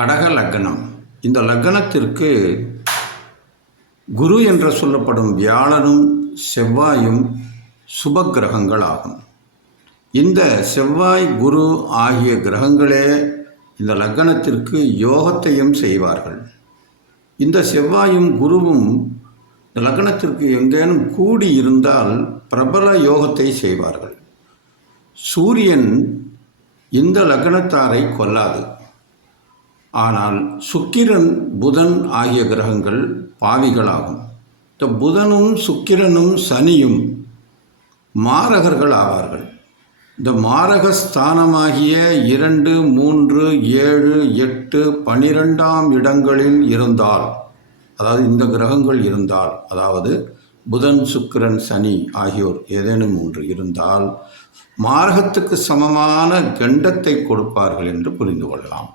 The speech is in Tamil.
கடக லக்னம். இந்த லக்னத்திற்கு குரு என்று சொல்லப்படும் வியாழனும் செவ்வாயும் சுப கிரகங்கள் ஆகும் இந்த செவ்வாய் குரு ஆகிய கிரகங்களே இந்த லக்னத்திற்கு யோகத்தையும் செய்வார்கள். இந்த செவ்வாயும் குருவும் இந்த லக்னத்திற்கு எங்கேனும் கூடி இருந்தால் பிரபல யோகத்தை செய்வார்கள். சூரியன் இந்த லக்னத்தாரை கொல்லாது. ஆனால் சுக்கிரன் புதன் ஆகிய கிரகங்கள் பாவிகளாகும். இந்த புதனும் சுக்கிரனும் சனியும் மாரகர்கள் ஆவார்கள் இந்த மாரகஸ்தானமாகிய இரண்டு மூன்று ஏழு எட்டு பனிரெண்டாம் இடங்களில் இருந்தால் அதாவது இந்த கிரகங்கள் இருந்தால் அதாவது புதன் சுக்கிரன் சனி ஆகியோர் ஏதேனும் ஒன்று இருந்தால் மார்க்கத்துக்கு சமமான கண்டத்தை கொடுப்பார்கள் என்று புரிந்து கொள்ளலாம்.